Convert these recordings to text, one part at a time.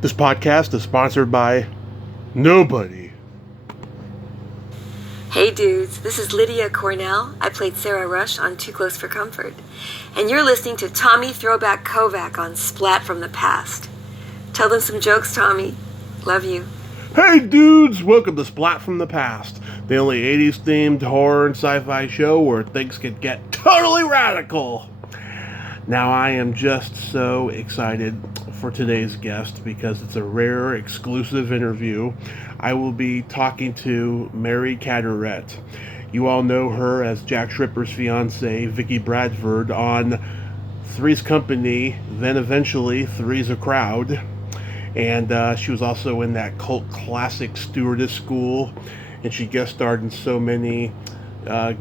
This podcast is sponsored by nobody. Hey dudes, this is Lydia Cornell. I played Sarah Rush on Too Close for Comfort. And you're listening to Tommy Throwback Kovac on Splat from the Past. Tell them some jokes, Tommy. Love you. Hey dudes, welcome to Splat from the Past, the only 80s themed horror and sci-fi show where things could get totally radical. Now I am just so excited for today's guest because it's a rare exclusive interview. I will be talking to Mary Cadorette. You all know her as Jack Shripper's fiancée, Vicki Bradford, on Three's Company, then eventually Three's a Crowd. And she was also in that cult classic Stewardess School, and she guest starred in so many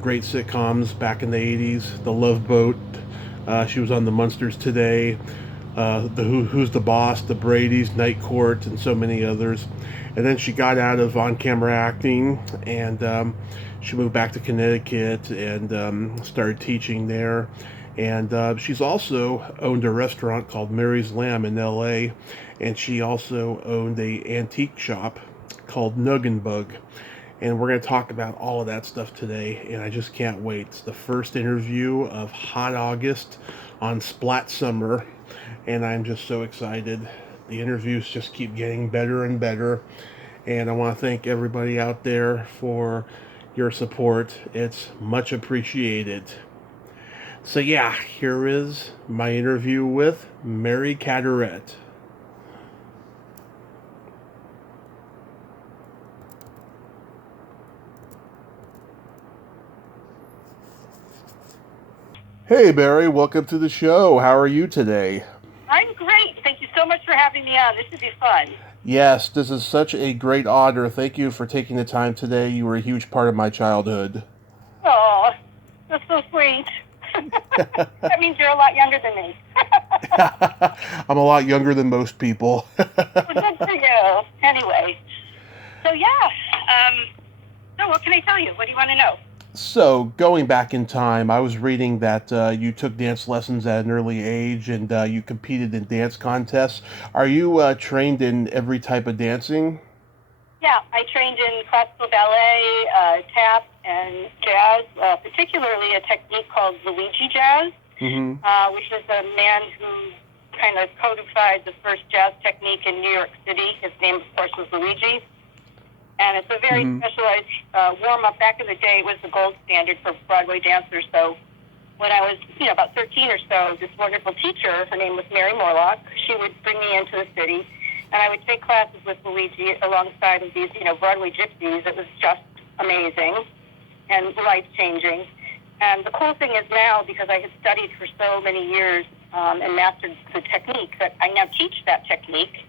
great sitcoms back in the 80s. The Love Boat. She was on the Munsters Today, the Who's the Boss, the Brady's, Night Court, and so many others. And then she got out of on-camera acting, and she moved back to Connecticut and started teaching there. And she's also owned a restaurant called Mary's Lamb in L.A., and she also owned a antique shop called Nug and Bug. And we're going to talk about all of that stuff today, and I just can't wait. It's the first interview of Hot August on Splat Summer, and I'm just so excited. The interviews just keep getting better and better, and I want to thank everybody out there for your support. It's much appreciated. So yeah, here is my interview with Mary Cadorette. Hey Mary, welcome to the show. How are you today? I'm great. Thank you so much for having me on. This should be fun. Yes, this is such a great honor. Thank you for taking the time today. You were a huge part of my childhood. Oh, that's so sweet. That means you're a lot younger than me. I'm a lot younger than most people. Well, good for you. Anyway, so so what can I tell you? What do you want to know? So, going back in time, I was reading that you took dance lessons at an early age and you competed in dance contests. Are you trained in every type of dancing? Yeah, I trained in classical ballet, tap, and jazz, particularly a technique called Luigi jazz, which is a man who kind of codified the first jazz technique in New York City. His name, of course, was Luigi. And it's a very specialized warm-up. Back in the day, it was the gold standard for Broadway dancers. So when I was, about 13 or so, this wonderful teacher, her name was Mary Morlock, she would bring me into the city, and I would take classes with Luigi alongside of these, Broadway gypsies. It was just amazing and life-changing. And the cool thing is now, because I had studied for so many years and mastered the technique, that I now teach that technique.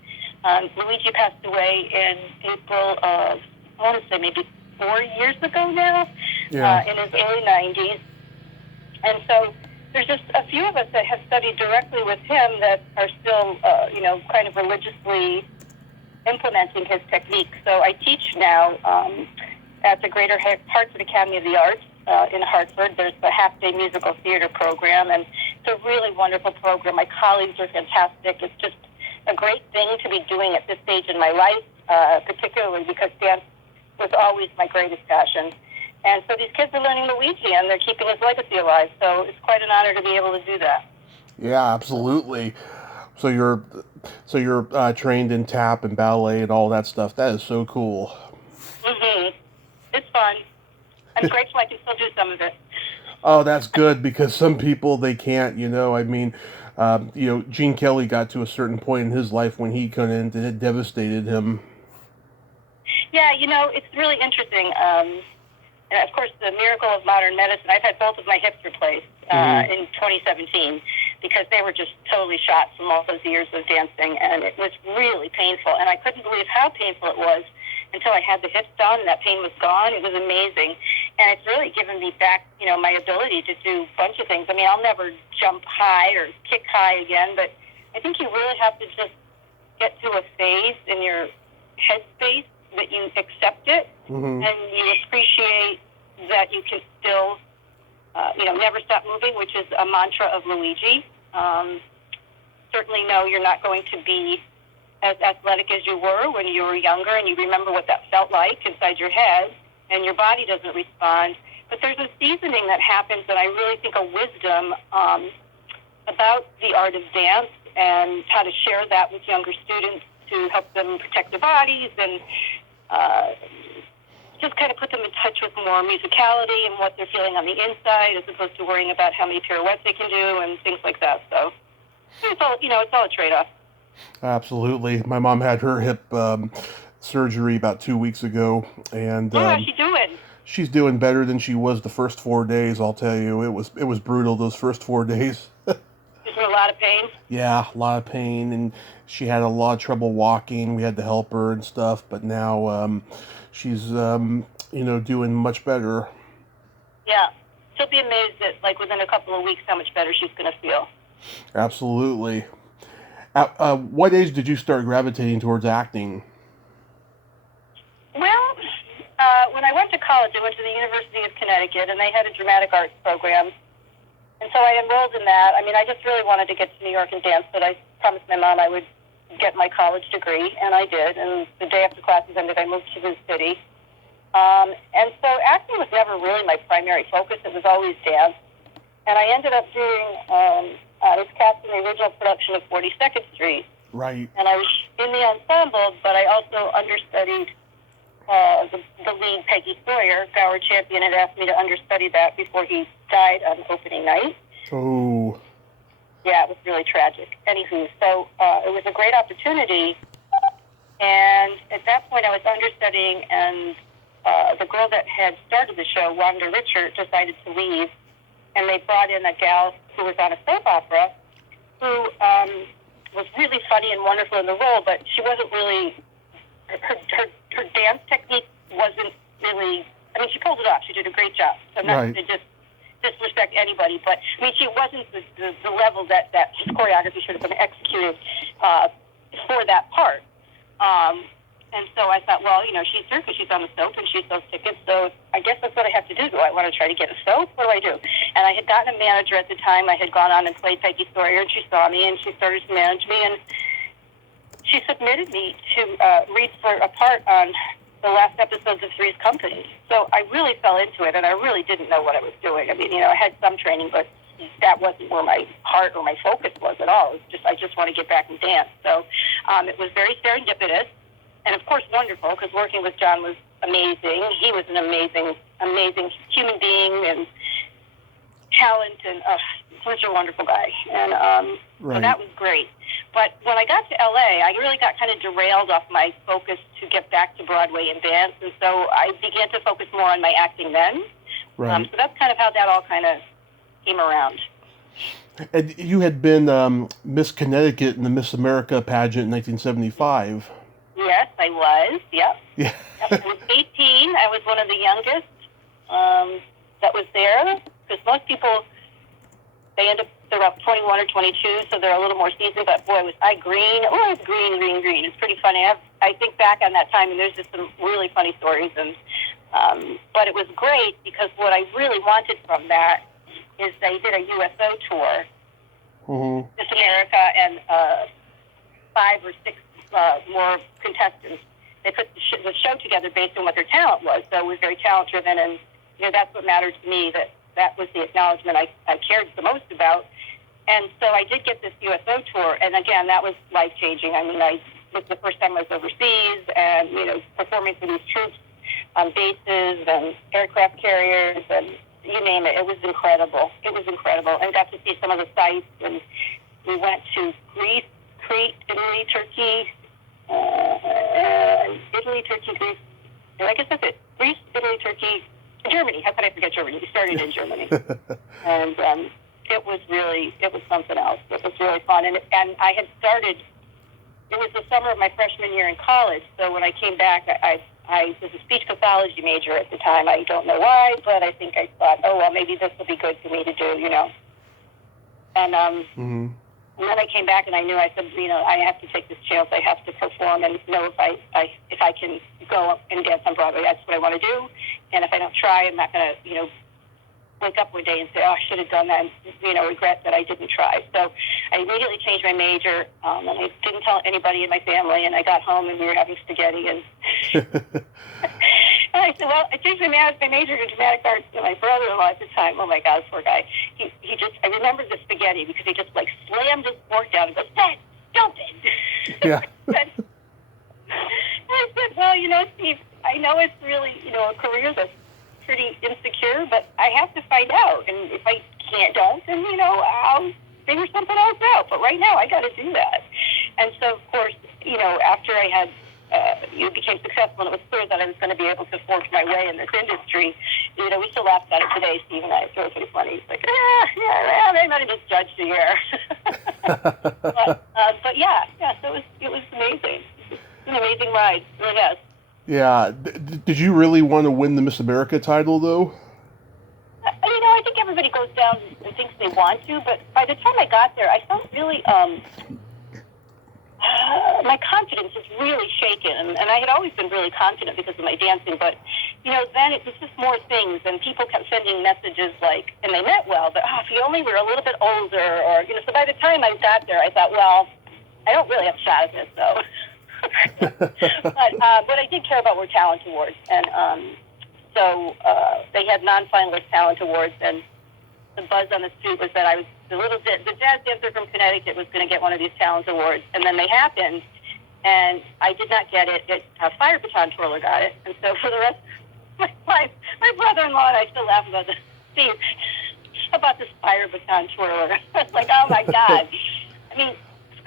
Luigi passed away in April of, I want to say maybe 4 years ago now, in his early 90s. And so there's just a few of us that have studied directly with him that are still, kind of religiously implementing his technique. So I teach now at the Greater Hartford Academy of the Arts in Hartford. There's the half-day musical theater program, and it's a really wonderful program. My colleagues are fantastic. It's just a great thing to be doing at this stage in my life, particularly because dance was always my greatest passion. And so these kids are learning Luigi, and they're keeping his legacy alive. So it's quite an honor to be able to do that. Yeah, absolutely. So you're trained in tap and ballet and all that stuff. That is so cool. It's fun. I'm grateful I can still do some of it. Oh, that's good, because some people, they can't, Gene Kelly got to a certain point in his life when he couldn't, and it devastated him. Yeah, it's really interesting. And of course, the miracle of modern medicine. I've had both of my hips replaced in 2017 because they were just totally shot from all those years of dancing, and it was really painful. And I couldn't believe how painful it was until I had the hips done and that pain was gone. It was amazing. And it's really given me back, my ability to do a bunch of things. I mean, I'll never jump high or kick high again, but I think you really have to just get to a phase in your headspace that you accept it and you appreciate that you can still, never stop moving, which is a mantra of Luigi. Certainly know you're not going to be as athletic as you were when you were younger, and you remember what that felt like inside your head, and your body doesn't respond. But there's a seasoning that happens that I really think a wisdom about the art of dance and how to share that with younger students to help them protect their bodies and just kind of put them in touch with more musicality and what they're feeling on the inside, as opposed to worrying about how many pirouettes they can do and things like that. So it's all, it's all a trade-off. Absolutely. My mom had her hip surgery about 2 weeks ago, and how's she doing? She's doing better than she was the first 4 days. I'll tell you, it was brutal those first 4 days. Is there a lot of pain? Yeah, a lot of pain, and she had a lot of trouble walking. We had to help her and stuff, but now she's doing much better. Yeah, she'll be amazed at within a couple of weeks how much better she's going to feel. Absolutely. At what age did you start gravitating towards acting? Well, when I went to college, I went to the University of Connecticut, and they had a dramatic arts program. And so I enrolled in that. I mean, I just really wanted to get to New York and dance, but I promised my mom I would get my college degree, and I did. And the day after classes ended, I moved to the city. And so acting was never really my primary focus. It was always dance. And I ended up doing, I was cast in the original production of 42nd Street. Right. And I was in the ensemble, but I also understudied the lead, Peggy Sawyer. Gower Champion had asked me to understudy that before he died on opening night. Oh. Yeah, it was really tragic. Anywho, so it was a great opportunity. And at that point, I was understudying, and the girl that had started the show, Wanda Richard, decided to leave. And they brought in a gal who was on a soap opera who was really funny and wonderful in the role, but she wasn't really, her dance technique wasn't really, I mean, she pulled it off. She did a great job. So not right. to just disrespect anybody, but I mean, she wasn't the level that choreography should have been executed for that part. And so I thought, well, she's here because she's on the soap and she sells tickets, so I guess that's what I have to do. Do I want to try to get a soap? What do I do? And I had gotten a manager at the time. I had gone on and played Peggy Sawyer, and she saw me, and she started to manage me, and she submitted me to read for a part on the last episodes of Three's Company. So I really fell into it, and I really didn't know what I was doing. I mean, I had some training, but that wasn't where my heart or my focus was at all. It was just, I just want to get back and dance. So it was very serendipitous. And, of course, wonderful, because working with John was amazing. He was an amazing, amazing human being and talent and such a wonderful guy. And right. So that was great. But when I got to L.A., I really got kind of derailed off my focus to get back to Broadway and dance. And so I began to focus more on my acting then. Right. So that's kind of how that all kind of came around. And you had been Miss Connecticut in the Miss America pageant in 1975. Yes, I was. Yep. Yeah. I was 18. I was one of the youngest that was there. Because most people, they're about 21 or 22, so they're a little more seasoned. But boy, was I green. Oh, I was green. It's pretty funny. I think back on that time, and there's just some really funny stories. And but it was great because what I really wanted from that is they did a UFO tour, Miss America, and 5 or 6 more contestants. They put the show together based on what their talent was. So it was very talent-driven, and that's what mattered to me, that was the acknowledgement I cared the most about. And so I did get this UFO tour, and again, that was life-changing. I mean, it was the first time I was overseas, and, performing for these troops on bases and aircraft carriers, and you name it. It was incredible. And got to see some of the sites, and we went to Greece, Crete, Italy, Turkey, Greece. I guess that's it. Greece, Italy, Turkey, Germany. How could I forget Germany? We started in Germany. And it was something else. It was really fun. And I had started, it was the summer of my freshman year in college. So when I came back, I was a speech pathology major at the time. I don't know why, but I think I thought, oh, well, maybe this will be good for me to do, And and then I came back and I knew, I said, I have to take this chance. I have to perform and know if I can go and dance on Broadway. That's what I want to do. And if I don't try, I'm not going to, wake up one day and say, oh, I should have done that, and, regret that I didn't try. So I immediately changed my major, and I didn't tell anybody in my family, and I got home, and we were having spaghetti, and and I said, well, I changed my major to dramatic arts, and my brother-in-law at the time, oh my God, poor guy, I remember the spaghetti because he just, slammed his fork down and goes, Dad, stupid! Yeah. I said, well, Steve, I know it's really, a career that's pretty insecure, but I have to find out. And if I don't, then, I'll figure something else out. But right now, I got to do that. And so, of course, after I had, became successful, and it was clear that I was going to be able to forge my way in this industry, we still laugh about it today, Steve and I. It's really funny. It's like, they might have misjudged the year. but yeah, so it was amazing. An amazing ride, really has. Yeah. Did you really want to win the Miss America title, though? I think everybody goes down and thinks they want to, but by the time I got there, I felt really, my confidence was really shaken, and I had always been really confident because of my dancing, but, then it was just more things, and people kept sending messages and they meant well, but, if you only were a little bit older, or, so by the time I got there, I thought, well, I don't really have a shot at this, though. But what I did care about were talent awards, and so they had non-finalist talent awards, and the buzz on the street was that I was the jazz dancer from Connecticut was going to get one of these talent awards, and then they happened, and I did not get it. A fire baton twirler got it, and so for the rest of my life, my brother-in-law and I still laugh about this. Steve, about this fire baton twirler. It's like, oh my God. I mean,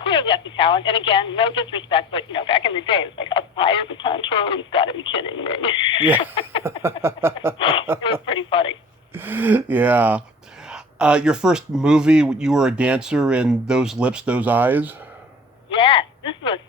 clearly that's a talent, and again, no disrespect, but back in the day, it was like a fire baton twirler. You've got to be kidding me. Yeah. It was pretty funny. Yeah. Your first movie, you were a dancer in Those Lips, Those Eyes? Yes, this is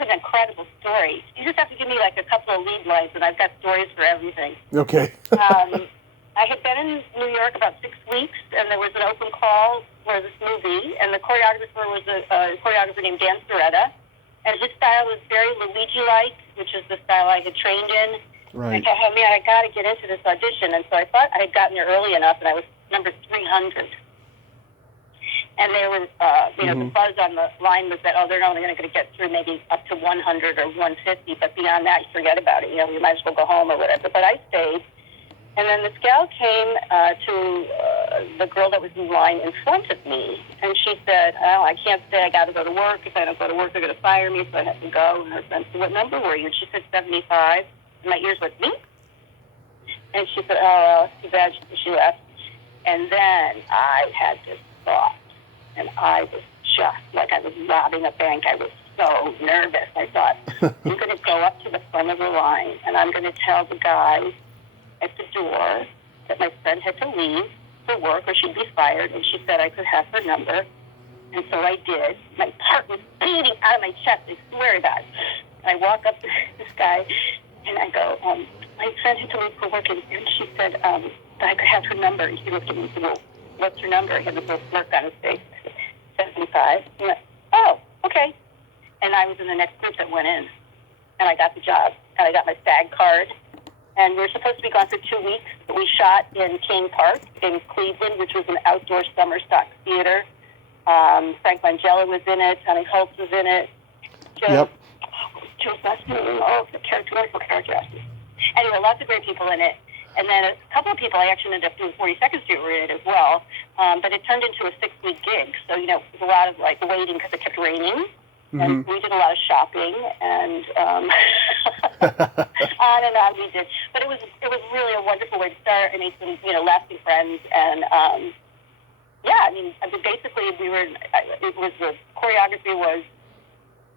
an incredible story. You just have to give me a couple of lead lines, and I've got stories for everything. Okay. I had been in New York about 6 weeks, and there was an open call for this movie, and the choreographer was a choreographer named Cadaurette, and his style was very Luigi-like, which is the style I had trained in. Right. I thought, oh man, I got to get into this audition, and so I thought I had gotten there early enough, and I was number 300. And there was, the buzz on the line was that, they're only going to get through maybe up to 100 or 150, but beyond that, you forget about it. You might as well go home or whatever. But I stayed. And then this gal came to the girl that was in line in front of me, and she said, I can't stay. I got to go to work. If I don't go to work, they're going to fire me, so I have to go. And her friend said, what number were you? And she said 75. And my ears went, me? And she said, oh, too bad. She left. And then I had this thought, and I was just like I was robbing a bank. I was so nervous. I thought, I'm going to go up to the front of the line, and I'm going to tell the guy at the door that my friend had to leave for work or she'd be fired, and she said I could have her number. And so I did. My heart was beating out of my chest, I swear to God. I walk up to this guy, and I go, my friend had to leave for work, and she said that I could have her number. And he looked at me and said, well, what's her number? He had this little smirk on his face. 75. And I went, oh, okay. And I was in the next group that went in, and I got the job, and I got my SAG card. And we were supposed to be gone for 2 weeks, but we shot in King Park in Cleveland, which was an outdoor summer stock theater. Frank Langella was in it. Tommy Holtz was in it. Joe the character, wonderful character. Anyway, lots of great people in it. And then a couple of people I actually ended up doing 42nd Street were in it as well. But it turned into a 6-week gig. So, it was a lot of waiting because it kept raining. Mm-hmm. And we did a lot of shopping and on and on we did. But it was really a wonderful way to start. I made some, lasting friends. And, basically the choreography was,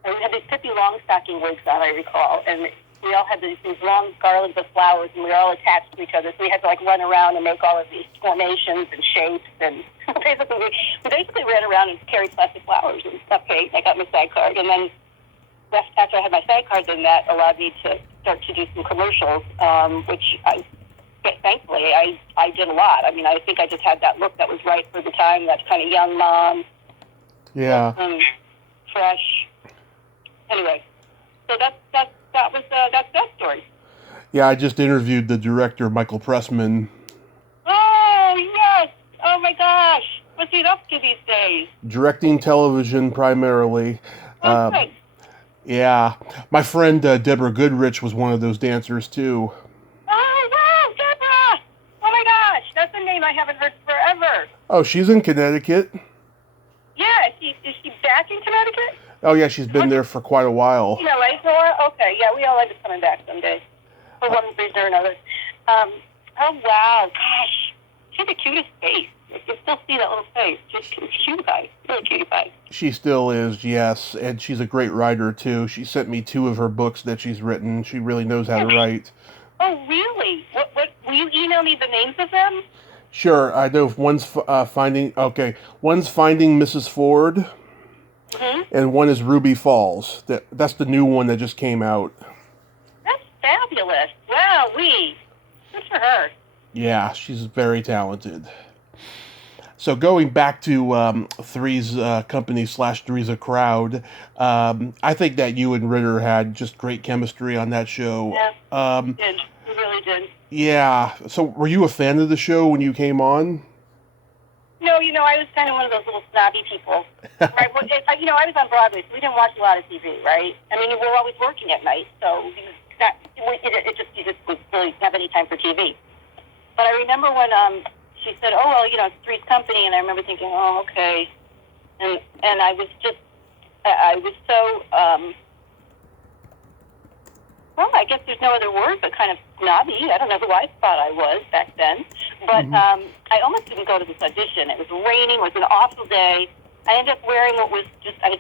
we had these Pippi Longstocking wigs on, I recall, and we all had these long garlands of flowers, and we were all attached to each other, so we had to run around and make all of these formations and shapes, and we basically ran around and carried plastic flowers and stuff. Okay, I got my SAG card, and then after I had my SAG card, then that allowed me to start to do some commercials, which thankfully I did a lot. I mean, I think I just had that look that was right for the time, that kind of young mom. Yeah. Fresh. Anyway, so that's that story. Yeah, I just interviewed the director, Michael Pressman. Oh, get up to these days? Directing television primarily. Okay. Yeah. My friend Deborah Goodrich was one of those dancers, too. Oh, wow, Deborah! Oh, my gosh. That's a name I haven't heard forever. Oh, she's in Connecticut. Yeah, is she back in Connecticut? Oh, yeah, she's been there for quite a while. You know, right, Nora? Okay, yeah, we all end up coming back someday. For one reason or another. Oh, wow. Gosh. She had the cutest face. You can still see that little face. Just cute guy. Really cute guy. She still is, yes, and she's a great writer, too. She sent me 2 of her books that she's written. She really knows how to write. Oh, really? What? Will you email me the names of them? Sure, I know one's Finding Mrs. Ford, and one is Ruby Falls. That's the new one that just came out. That's fabulous. Wow, good for her. Yeah, she's very talented. So going back to Three's Company / Three's a Crowd, I think that you and Ritter had just great chemistry on that show. Yeah, did. You really did. Yeah. So were you a fan of the show when you came on? No, I was kind of one of those little snobby people. Right? Well, I was on Broadway, so we didn't watch a lot of TV, right? I mean, we were always working at night, so you just wouldn't really have any time for TV. But I remember when she said, "Oh well, it's Three's Company," and I remember thinking, "Oh, okay," and I was so well, I guess there's no other word but kind of snobby. I don't know who I thought I was back then, but I almost didn't go to this audition. It was raining. It was an awful day. I ended up wearing I was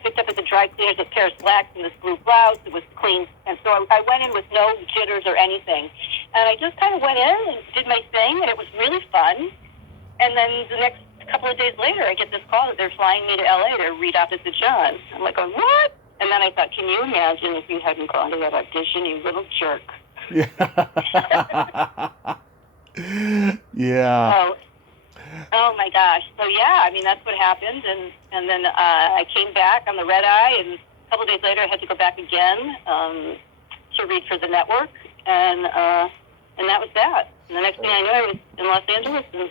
picked up at the dry cleaners, a pair of slacks and this blue blouse. It was clean, and so I went in with no jitters or anything, and I just kind of went in and did my thing, and it was really fun. And then the next couple of days later, I get this call that they're flying me to L.A. to read opposite John. I'm like, what? And then I thought, can you imagine if you hadn't gone to that audition, you little jerk? Yeah. Yeah. Oh my gosh. So yeah, I mean that's what happened, and then I came back on the red eye, and a couple of days later I had to go back again to read for the network, and that was that. And the next thing I knew, I was in Los Angeles and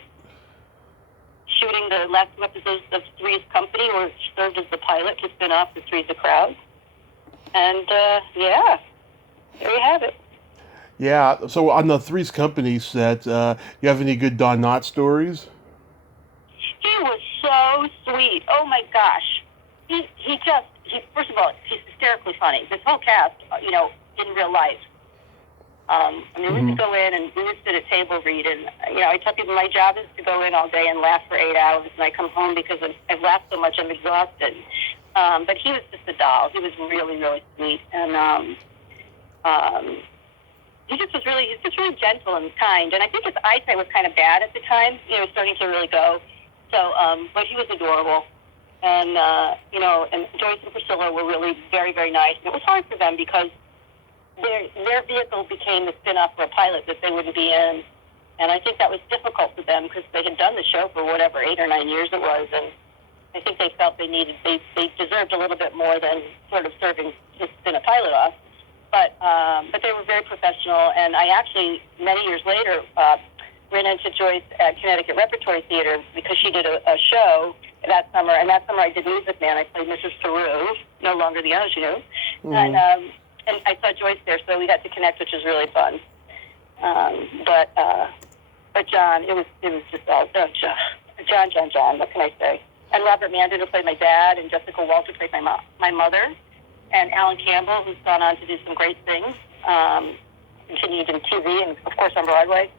shooting the last 2 episodes of Three's Company, where she served as the pilot to spin off the Three's a Crowd. And, yeah, there you have it. Yeah, so on the Three's Company set, you have any good Don Knotts stories? He was so sweet. Oh, my gosh. He first of all, he's hysterically funny. This whole cast, in real life. We used to go in and we would sit at table read, and I tell people my job is to go in all day and laugh for 8 hours, and I come home because I've laughed so much I'm exhausted. But he was just a doll. He was really, really sweet, and he's just really gentle and kind. And I think his eyesight was kind of bad at the time. It was starting to really go. So, but he was adorable, and and Joyce and Priscilla were really very, very nice. And it was hard for them because their vehicle became the spin-off for a pilot that they wouldn't be in. And I think that was difficult for them because they had done the show for 8 or 9 years it was. And I think they felt they deserved a little bit more than sort of serving to spin a pilot off. But they were very professional. And I actually, many years later, ran into Joyce at Connecticut Repertory Theater because she did a show that summer. And that summer I did Music Man. I played Mrs. Theroux, no longer the ingenue. And I saw Joyce there, so we got to connect, which was really fun. But John, it was just all John. What can I say? And Robert Mandan, who played my dad, and Jessica Walter played my mother, and Alan Campbell, who's gone on to do some great things, continued in TV and of course on Broadway.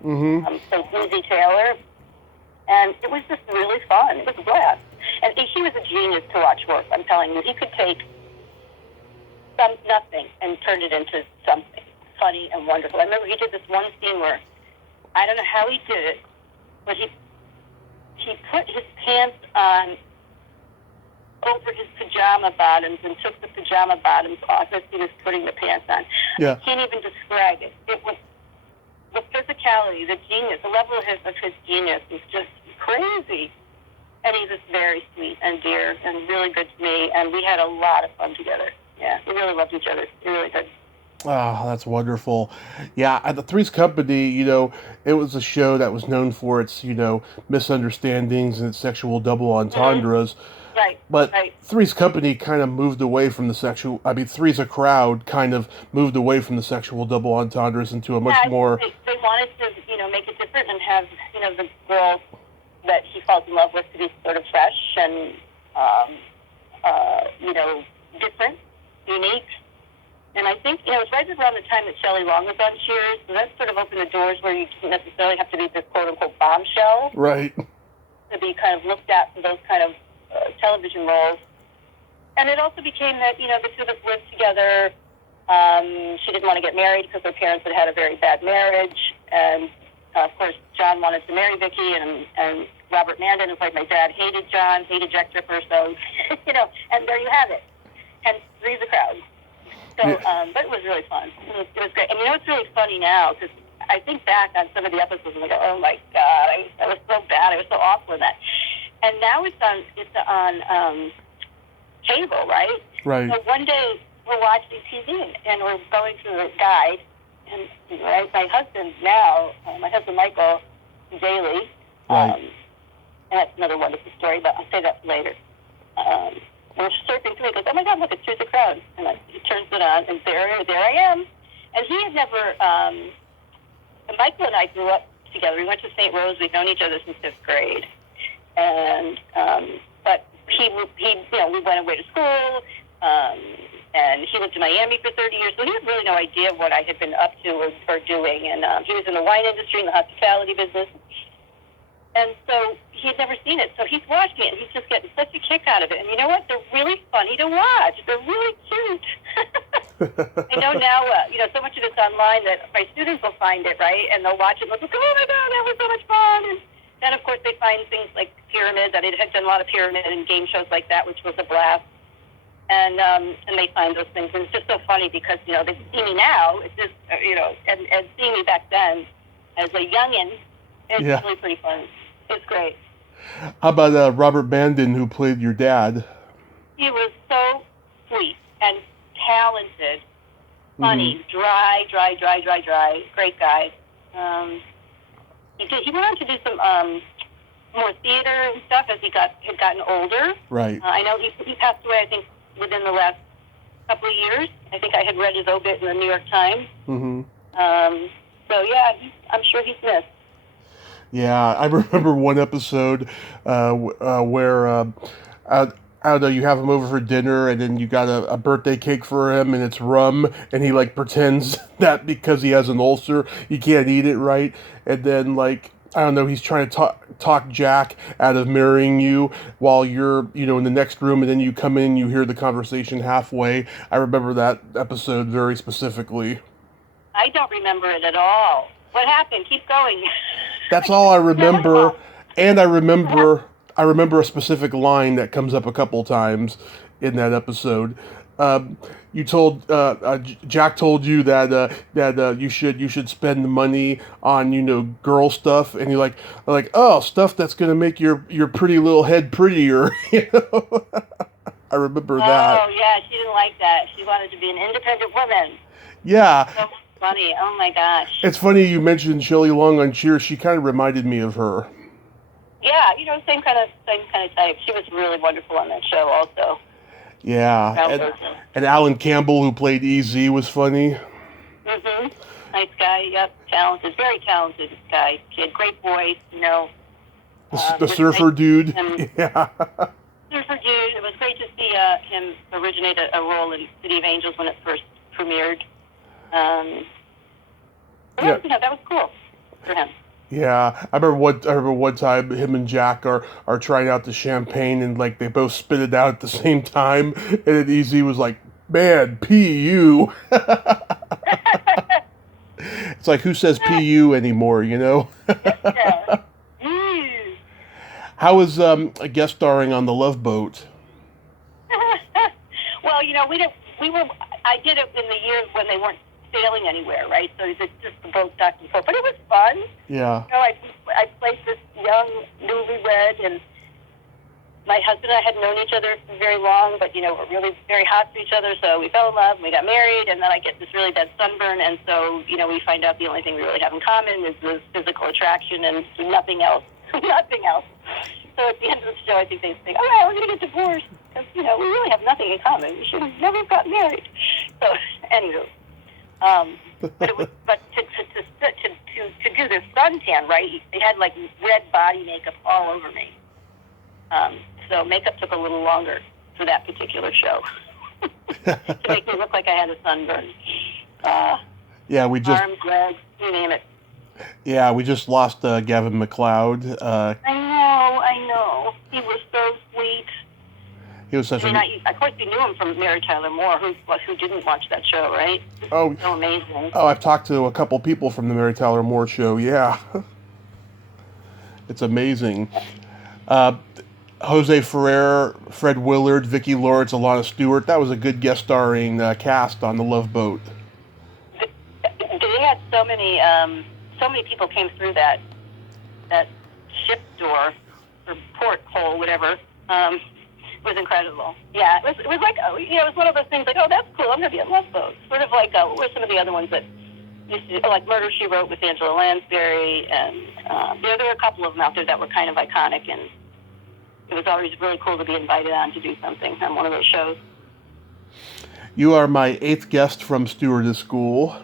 So Lizzie Taylor, and it was just really fun. It was a blast, and he was a genius to watch work. I'm telling you, he could take nothing and turned it into something funny and wonderful. I remember he did this one scene where, I don't know how he did it, but he put his pants on over his pajama bottoms and took the pajama bottoms off as he was putting the pants on. Yeah. I can't even describe it. It was the physicality, the genius, the level of his genius was just crazy. And he was very sweet and dear and really good to me, and we had a lot of fun together. Yeah, we really loved each other. We really did. Ah, that's wonderful. Yeah, at the Three's Company, it was a show that was known for its, misunderstandings and its sexual double Mm-hmm. entendres. Right, But right. Three's Company kind of moved away from the sexual. I mean, Three's a Crowd kind of moved away from the sexual double entendres into a Yeah, much I think more. they wanted to, make it different and have, the girl that he falls in love with to be sort of fresh and, different, unique. And I think, it was right around the time that Shelley Long was on Cheers, so that sort of opened the doors where you didn't necessarily have to be this quote-unquote bombshell Right. to be kind of looked at for those kind of television roles. And it also became that, the two of us lived together. She didn't want to get married because her parents had had a very bad marriage. And, of course, John wanted to marry Vicki, and Robert Banden, who played my dad, hated John, hated Jack Tripper. So, and there you have it. Hence, Three's a Crowd. So, Yeah. but it was really fun. It was great. And it's really funny now because I think back on some of the episodes and I go, oh my God, I was so bad. I was so awful in that. And now it's on cable, right? Right. So one day we're watching TV and we're going through the guide, and my husband now, my husband Michael Daly, Right. and that's another wonderful story, but I'll say that later. We're surfing through. He goes, "Oh my God, look, it's Through the Crowd," and he turns it on, and there I am. And he had never. Michael and I grew up together. We went to St. Rose. We've known each other since 5th grade, and but he we went away to school. And he lived in Miami for 30 years, so he had really no idea what I had been up to or doing. And he was in the wine industry, in the hospitality business. And so he had never seen it. So he's watching it, and he's just getting such a kick out of it. And you know what? They're really funny to watch. They're really cute. I know now, so much of it's online that my students will find it, right? And they'll watch it and they'll go, oh, my God, that was so much fun. And then, of course, they find things like Pyramid. I had done a lot of Pyramid and game shows like that, which was a blast. And they find those things. And it's just so funny because, they see me now. It's just, and seeing me back then as a youngin', it's really pretty fun. It's great. How about Robert Banden, who played your dad? He was so sweet and talented, funny, dry. Great guy. He went on to do some more theater and stuff as he had gotten older. Right. I know he passed away, I think, within the last couple of years. I think I had read his obit in the New York Times. Mm-hmm. So, yeah, I'm sure he's missed. Yeah, I remember one episode where, I don't know, you have him over for dinner and then you got a birthday cake for him and it's rum and he, pretends that because he has an ulcer, he can't eat it right. And then, I don't know, he's trying to talk Jack out of marrying you while you're, in the next room, and then you come in, you hear the conversation halfway. I remember that episode very specifically. I don't remember it at all. What happened? Keep going. That's all I remember, and I remember a specific line that comes up a couple times in that episode. You told Jack told you that you should spend the money on girl stuff, and you're like oh, stuff that's gonna make your pretty little head prettier. I remember that. Oh yeah, she didn't like that. She wanted to be an independent woman. Yeah. So funny. Oh my gosh. It's funny you mentioned Shelley Long on Cheers. She kind of reminded me of her. Yeah, same kind of type. She was really wonderful on that show also. Yeah, and Alan Campbell, who played EZ, was funny. Mm-hmm. Nice guy, yep, talented, very talented guy. Kid, great voice, The surfer dude. Yeah. Surfer dude. It was great to see him originate a role in City of Angels when it first premiered. That was cool for him. Yeah, I remember one time him and Jack are trying out the champagne and they both spit it out at the same time, and then EZ was like, "Man, PU." It's like, who says PU anymore, Yeah. How was a guest starring on The Love Boat? Well, I did it in the years when they weren't sailing anywhere, right? So it's just the boat docked and forth. But it was fun. Yeah. I played this young newlywed, and my husband and I had known each other for very long, but, we're really very hot to each other, so we fell in love, and we got married, and then I get this really bad sunburn, and so, we find out the only thing we really have in common is this physical attraction and nothing else. Nothing else. So at the end of the show, I think they think, all right, we're going to get divorced, because, we really have nothing in common. We should have never gotten married. So, anywho. But to do this suntan, right, they had, like, red body makeup all over me. So makeup took a little longer for that particular show to make me look like I had a sunburn. Arms, legs, you name it. Yeah, we just lost Gavin MacLeod. I know. He was so sweet. He was such of course, you knew him from Mary Tyler Moore, who didn't watch that show, right? Oh, so amazing. Oh, I've talked to a couple people from the Mary Tyler Moore show. Yeah, it's amazing. Jose Ferrer, Fred Willard, Vicki Lawrence, Alana Stewart. That was a good guest starring cast on The Love Boat. They had so many people came through that ship door or porthole, whatever. It was incredible. Yeah, it was like, it was one of those things like, oh, that's cool, I'm going to be on Love Boat. Sort of like, what were some of the other ones that used to, like Murder, She Wrote with Angela Lansbury, and there were a couple of them out there that were kind of iconic, and it was always really cool to be invited on to do something on one of those shows. You are my 8th guest from Stewardess School.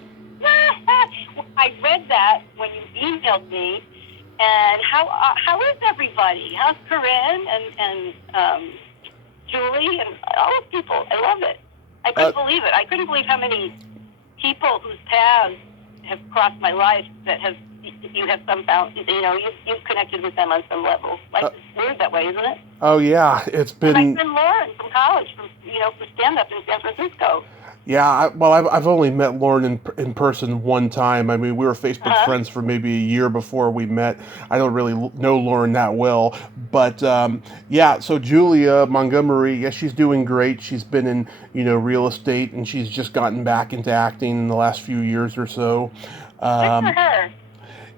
I read that when you emailed me, and how is everybody? How's Corinne and Julie and all those people? I love it. I couldn't believe it. I couldn't believe how many people whose paths have crossed my life that you have somehow, you've connected with them on some level. It's weird that way, isn't it? Oh yeah, it's been. My friend Lauren from college, from stand-up in San Francisco. Yeah, I've only met Lauren in person one time. I mean, we were Facebook friends for maybe a year before we met. I don't really know Lauren that well, but so Julia Montgomery, yes, she's doing great. She's been in real estate, and she's just gotten back into acting in the last few years or so. Good for her.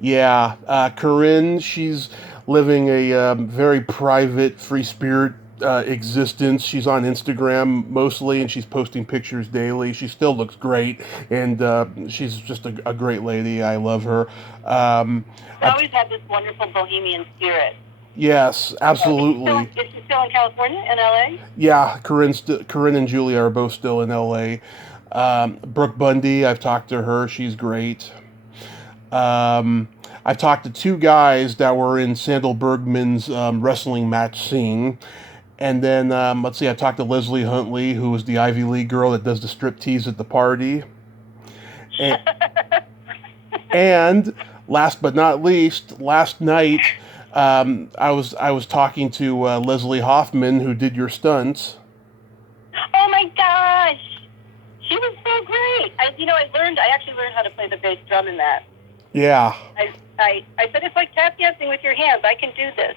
Yeah, Corinne, she's living a very private, free spirit existence. She's on Instagram mostly, and she's posting pictures daily. She still looks great, and she's just a great lady. I love her. She always had this wonderful bohemian spirit. Yes, absolutely. Is she still in California, in LA? Yeah, Corinne and Julia are both still in LA. Brooke Bundy, I've talked to her. She's great. I've talked to 2 guys that were in Sandal Bergman's wrestling match scene. And then, let's see, I talked to Leslie Huntley, who was the Ivy League girl that does the striptease at the party. And last but not least, last night, I was talking to Leslie Hoffman, who did your stunts. Oh my gosh, she was so great! I actually learned how to play the bass drum in that. Yeah. I said, it's like tap dancing with your hands. I can do this.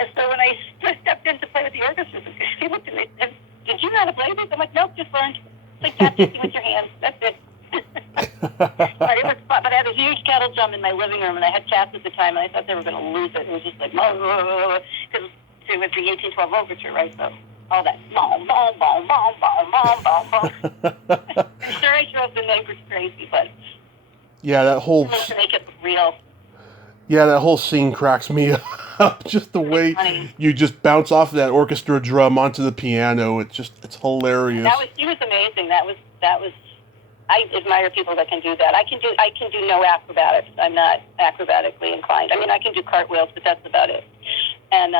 And so when I stepped in to play with the orchestra, she looked at me and said, did you know how to play this? I'm like, nope, just learned. It's like tap dancing with your hands. That's it. But it was fun. But I had a huge kettle drum in my living room, and I had cats at the time, and I thought they were going to lose it. It was just like, because it was the 1812 overture, right? So all that, boom, boom, boom, boom, boom, boom, boom, boom. I'm sure I drove the neighbors crazy, but yeah, that whole to make it real. Yeah, that whole scene cracks me up. Just the way you just bounce off of that orchestra drum onto the piano. It's hilarious. She was amazing. That was. I admire people that can do that. I can do no acrobatics. I'm not acrobatically inclined. I mean, I can do cartwheels, but that's about it. And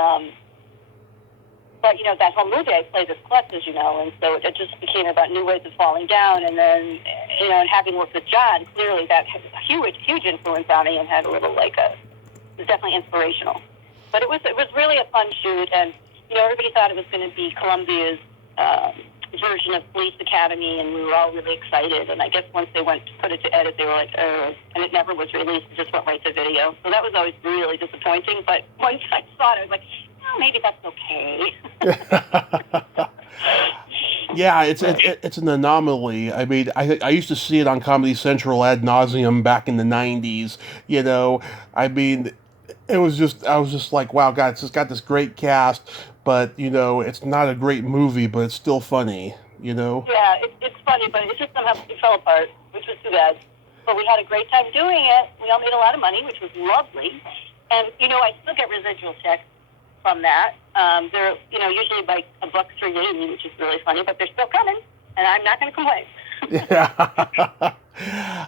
but that whole movie, I played this klutz, as you know, and so it just became about new ways of falling down. And then and having worked with John, clearly that had a huge influence on me, and had a little it was definitely inspirational. But it was really a fun shoot, and everybody thought it was going to be Columbia's version of Police Academy, and we were all really excited. And I guess once they went to put it to edit, they were like, and it never was released. It just went right to video. So that was always really disappointing. But once I saw it, I was like, maybe that's okay. Yeah, it's an anomaly. I mean, I used to see it on Comedy Central ad nauseum back in the 90s. I mean, I was just like, wow, God, it's just got this great cast, but, it's not a great movie, but it's still funny, Yeah, it's funny, but it just somehow it fell apart, which was too bad. But we had a great time doing it. We all made a lot of money, which was lovely. And, I still get residual checks from that. They're, usually like $1.380, which is really funny, but they're still coming, and I'm not going to complain. Yeah.